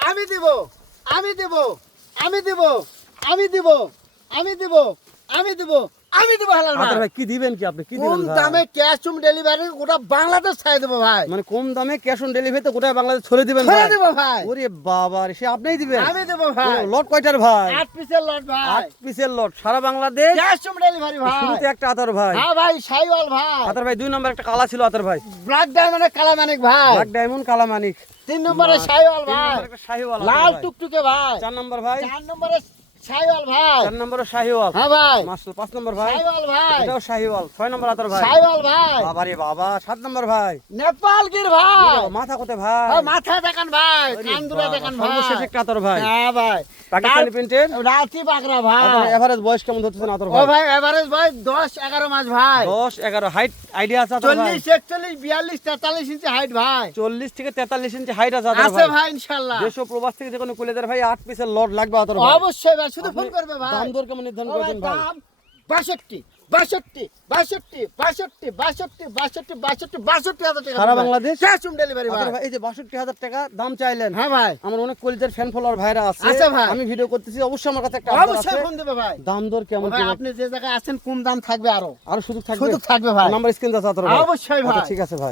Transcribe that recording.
আমি দিব আমি দিব আমি দিব আমি দিব আমি দিব আমি দিব আমি দিব হালাল আতর ভাই ভাই কি দিবেন কি আপনি কি কম দিবেন ভাই দামে ক্যাশ অন ডেলিভারি গোটা বাংলাদেশ ছাই দেবো ভাই মানে কম দামে ক্যাশ অন ডেলিভারি তো গোটা বাংলাদেশ ছড়ে দিবেন ছেড়ে ভাই দেব ভাই ওরে বাবা রে, সে আপনিই দিবেন আমি দেব ভাই লট কয়টার ভাই 8 পিসের লট ভাই 8 পিসের লট সারা বাংলাদেশ ক্যাশ অন ডেলিভারি ভাই শুরুতে একটা আতর ভাই হ্যাঁ ভাই সাইওয়াল ভাই আতর ভাই 2 নম্বর একটা কালা ছিল আতর ভাই ব্ল্যাক ডায়মন্ডের কালা মানিক ভাই ব্ল্যাক ডায়মন্ড কালা মানিক 3 নম্বরে সাইওয়াল 3 ভাই নম্বর একটা শাহিওয়াল লাল টুকটুকে ভাই 4 নম্বর ভাই 4 নম্বরে সাইওয়াল ভাই 4 নম্বর শাহিওয়াল হ্যাঁ ভাই মাশাআল্লাহ 5 নম্বর ভাই সাইওয়াল ভাই এটাও শাহিওয়াল 6 নম্বর আতর ভাই সাইওয়াল ভাই বাবা রে বাবা 7 নম্বর ভাই নেপাল গির ভাই মাথা কোথায় ভাই হ্যাঁ, মাথা দেখান ভাই ওরে কান দুটো বাবা, দেখান ভাই সর্বশেষ একটা আতর ভাই হ্যাঁ ভাই পাকিস্তানি প্রিন্টেড রাতি বাগরা ভাই এভারেজ বয়স কেমন ধরতেছেন আতর ও ভাই ভাই এভারেজ ভাই 10 11 মাস ভাই 10 11 হাইট আইডিয়া আছে আতর ভাই 40 41 42 43 ইঞ্চি হাইট ভাই 40 থেকে 43 ইঞ্চি হাইট আছে আতর আছে ভাই ভাই ইনশাআল্লাহ দেশ ও প্রবাস থেকে যে কোনো কুলেদার ভাই 8 পিসের লট লাগবে আতর ভাই অবশ্যই ভাই শুধু ফোন আপনি করবে ভাই দাম দর কেমন নির্ধারণ ও ভাই, করেছেন ভাই দাম 62 62 62 62 62 62 62 হাজার টাকা সারা বাংলাদেশ? ক্যাশ অন ডেলিভারি ভাই আতর ভাই এই যে 62000 টাকা দাম চাইলেন হ্যাঁ ভাই আমার অনেক কলিজার ফ্যান ফলোয়ার ভাইরা আছে আছে ভাই। আমি ভিডিও করতেছি অবশ্যই আমার কাছে একটা আবদার আছে অবশ্যই ফোন দেবে ভাই দাম দর ও কেমন ভাই কি আপনি যে জায়গায় আছেন কম দাম থাকবে আরো আর সুযোগ থাকবে সুযোগ থাকবে ভাই নাম্বার স্ক্রিন আছে আতর ভাই অবশ্যই ভাই আচ্ছা, ঠিক আছে ভাই